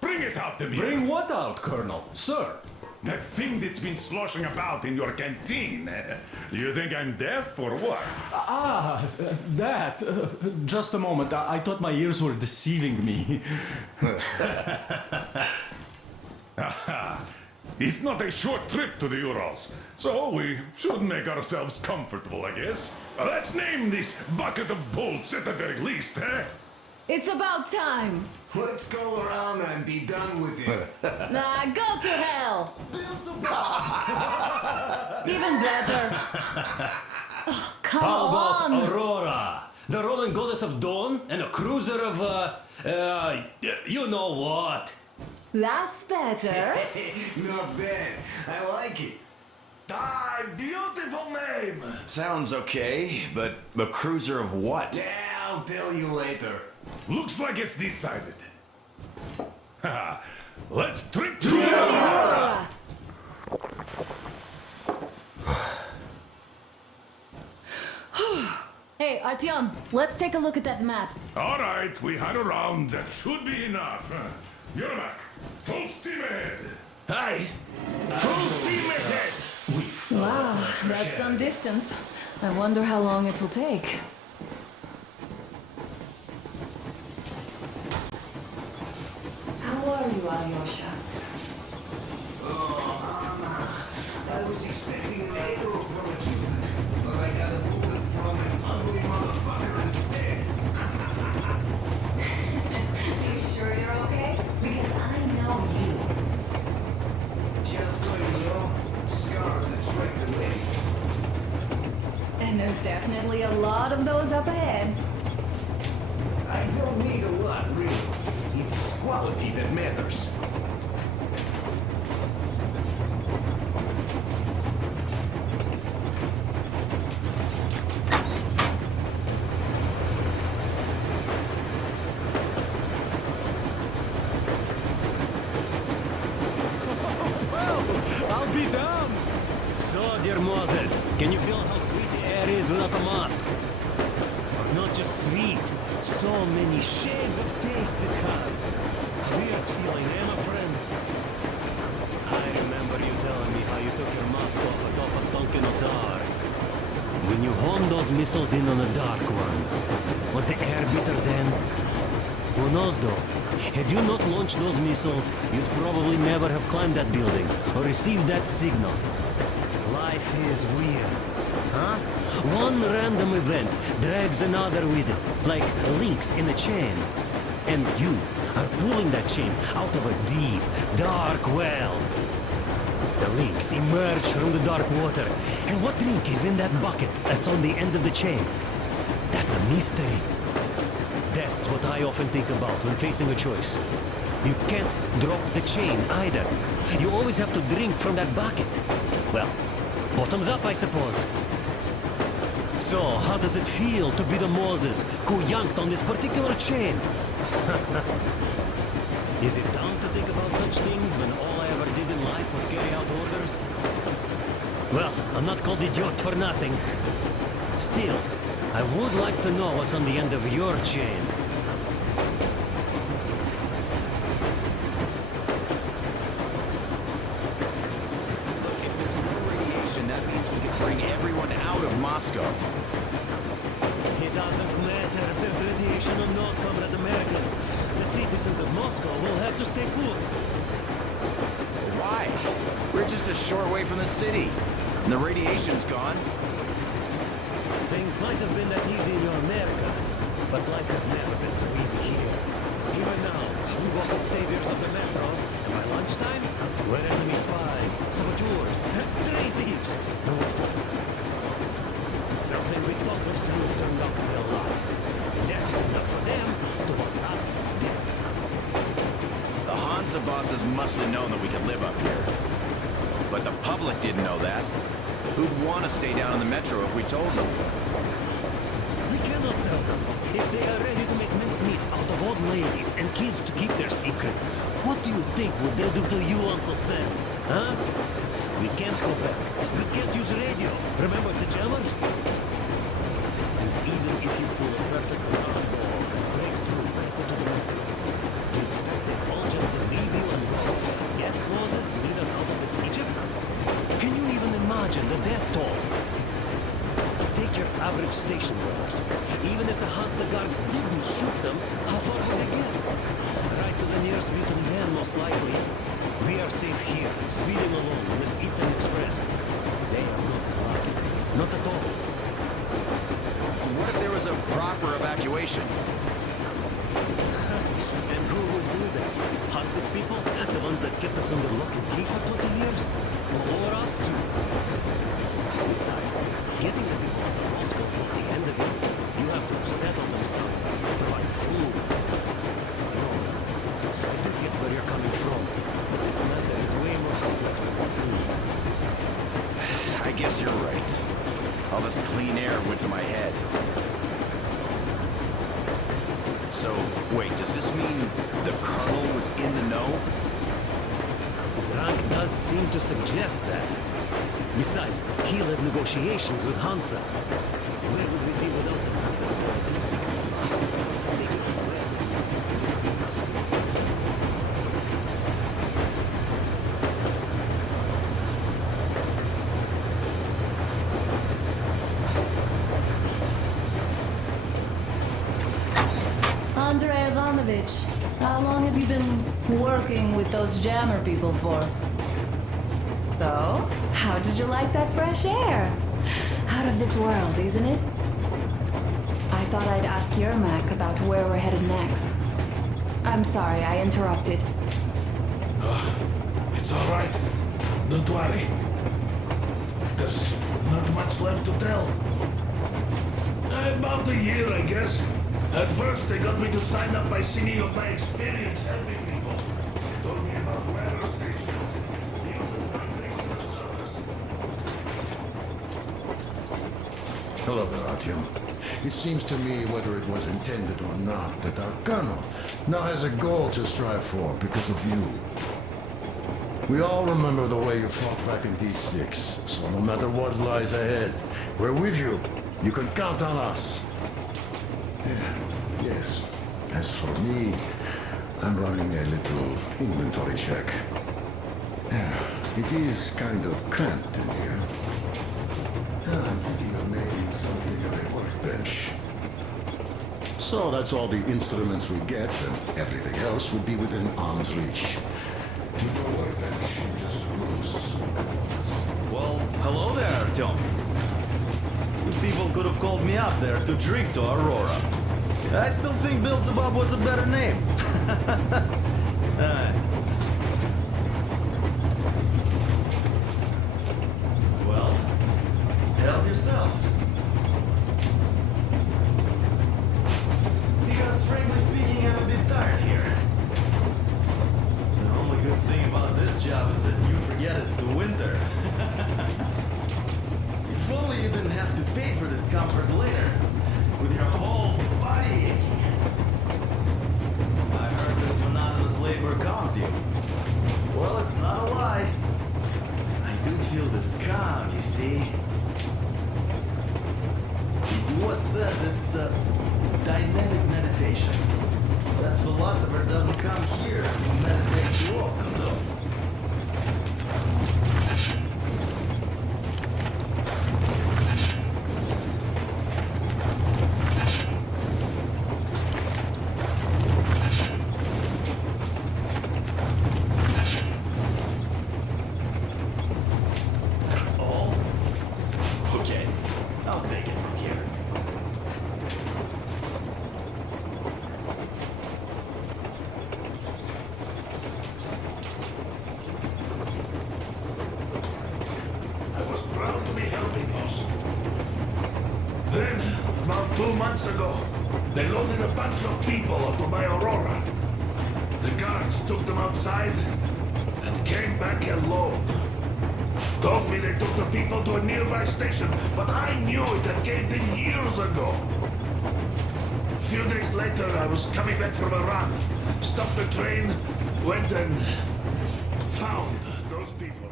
Bring it out, Demir. Bring what out, Colonel? Sir? That thing that's been sloshing about in your canteen. Do you think I'm deaf or what? That. Just a moment. I thought my ears were deceiving me. It's not a short trip to the Urals, so we should make ourselves comfortable, I guess. Let's name this bucket of bolts at the very least, eh? It's about time. Let's go around and be done with it. Nah, go to hell. Even better. Oh, come How about on. Aurora, the Roman goddess of dawn, and a cruiser of, you know what? That's better. Not bad. I like it. Ah, beautiful name! Sounds okay, but the cruiser of what? Yeah, I'll tell you later. Looks like it's decided. Let's trip to Aurora! Hey, Artyom, let's take a look at that map. All right, we had a round. That should be enough. Yermak, full steam ahead. Aye. Full steam ahead! Wow, that's some distance. I wonder how long it will take. How are you, Alyosha? I was expecting an arrow from a human, but I got a bullet from an ugly motherfucker instead. Are you sure you're okay? Because I know you. Just so you know, scars attract the ladies. And there's definitely a lot of those up ahead. I don't need a lot, really. It's quality that matters. I'll be damned. So, dear Moses, can you feel how sweet the air is without a mask? But not just sweet, so many shades of taste it has. A weird feeling, eh, my friend? I remember you telling me how you took your mask off atop a stonking Otar. When you honed those missiles in on the dark ones, was the air bitter then? Who knows though? Had you not launched those missiles, you'd probably never have climbed that building or received that signal. Life is weird, huh? One random event drags another with it, like links in a chain. And you are pulling that chain out of a deep, dark well. The links emerge from the dark water. And what link is in that bucket that's on the end of the chain? That's a mystery. That's what I often think about when facing a choice. You can't drop the chain either. You always have to drink from that bucket. Well, bottoms up, I suppose. So, how does it feel to be the Moses who yanked on this particular chain? Is it dumb to think about such things when all I ever did in life was carry out orders? Well, I'm not called idiot for nothing. Still, I would like to know what's on the end of your chain. Look, if there's no radiation, that means we can bring everyone out of Moscow. It doesn't matter if there's radiation or not, Comrade American. The citizens of Moscow will have to stay put. Why? We're just a short way from the city. And the radiation's gone. Things might have been that easy in your America, but life has never been so easy here. Even now, we woke up saviors of the metro, and by lunchtime, we're enemy spies, saboteurs, train thieves. And what for? So, turned out to be a lie. And that is enough for them to want us dead. The Hansa bosses must have known that we could live up here. But the public didn't know that. Who'd want to stay down in the metro if we told them? We cannot tell them. If they are ready to make mincemeat out of old ladies and kids to keep their secret, what do you think would they do to you, Uncle Sam? Huh? We can't go back. We can't use radio. Remember the jammers? And even if you pull a perfect alarm ball and break through back into the metro, do you expect they all just believe you and go, yes, Moses, lead us out of this Egypt? Can you even imagine the death toll? Take your average station workers. Even if the Hansa guards didn't shoot them, how far would they get? Right to the nearest mutant den, most likely. We are safe here, speeding along on this Eastern Express. They are not as lucky. Not at all. What if there was a proper evacuation? And who would do that? Hansa's people? The ones that kept us under lock and key for 20 years? Or us too? Besides, getting the people out of Moscow is not the end of it. You have to settle them some, provide food. No, I do get where you're coming from, but this matter is way more complex than it seems. I guess you're right. All this clean air went to my head. So, wait, does this mean the Colonel was in the know? His rank does seem to suggest that. Besides, he led negotiations with Hansa. Where would we be without them after the 360? They give us bread. Andrei Ivanovich, how long have you been working with those jammer people for? So, how did you like that fresh air? Out of this world, isn't it? I thought I'd ask Yermak about where we're headed next. I'm sorry, I interrupted. It's all right. Don't worry. There's not much left to tell. About a year, I guess. At first, they got me to sign up by singing of my experience helping people. Told me about weather stations. Hello there, Artyom. It seems to me, whether it was intended or not, that our colonel now has a goal to strive for because of you. We all remember the way you fought back in D6, so no matter what lies ahead, we're with you. You can count on us. Yes. As for me, I'm running a little inventory check. It is kind of cramped in here. I'm thinking of making something of a workbench. So that's all the instruments we get, and everything else would be within arm's reach. With a workbench, you just lose. Well, hello there, Tom. You people could have called me up there to drink to Aurora. I still think Beelzebub was a better name. Well, help yourself. Because frankly speaking, I'm a bit tired here. The only good thing about this job is that you forget it's winter. If only you didn't have to pay for this comfort later, with your whole body aching. I heard that monotonous labor calms you. Well, it's not a lie. I do feel this calm, you see. What says it's dynamic meditation. That philosopher doesn't come here to meditate too often, though. That's all? Okay, I'll take it from here. I was proud to be helping, boss. Then, about 2 2 months ago, they loaded a bunch of people onto my Aurora. The guards took them outside and came back alone. Told me they took the people to a nearby station, but I knew it had caved in years ago. A few days later, I was coming back from a run, stopped the train, went and found those people.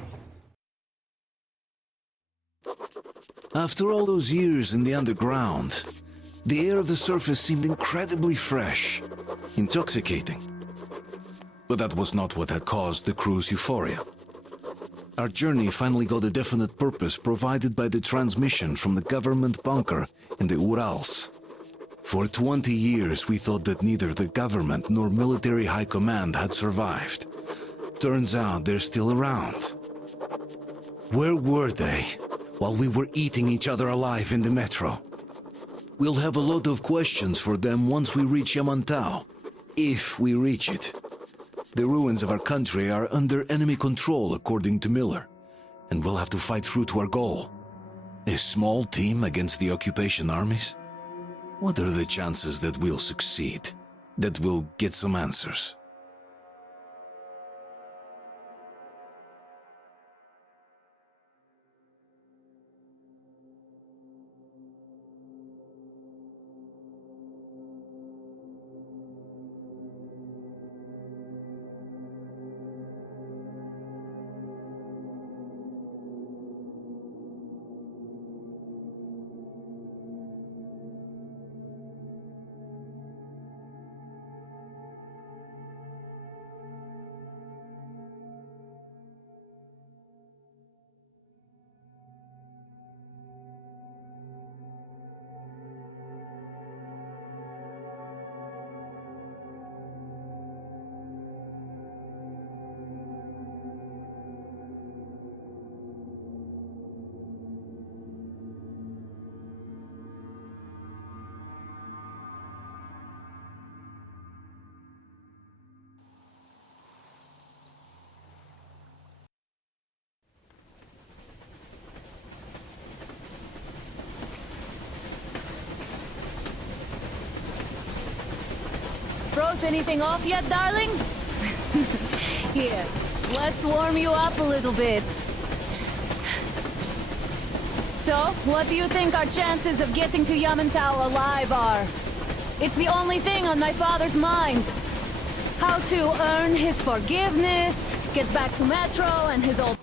After all those years in the underground, the air of the surface seemed incredibly fresh, intoxicating. But that was not what had caused the crew's euphoria. Our journey finally got a definite purpose provided by the transmission from the government bunker in the Urals. For 20 years we thought that neither the government nor military high command had survived. Turns out they're still around. Where were they while we were eating each other alive in the metro? We'll have a lot of questions for them once we reach Yamantau, if we reach it. The ruins of our country are under enemy control, according to Miller, and we'll have to fight through to our goal. A small team against the occupation armies? What are the chances that we'll succeed? That we'll get some answers? Froze anything off yet, darling? Here, let's warm you up a little bit. So, what do you think our chances of getting to Yamantau alive are? It's the only thing on my father's mind. How to earn his forgiveness, get back to Metro and his old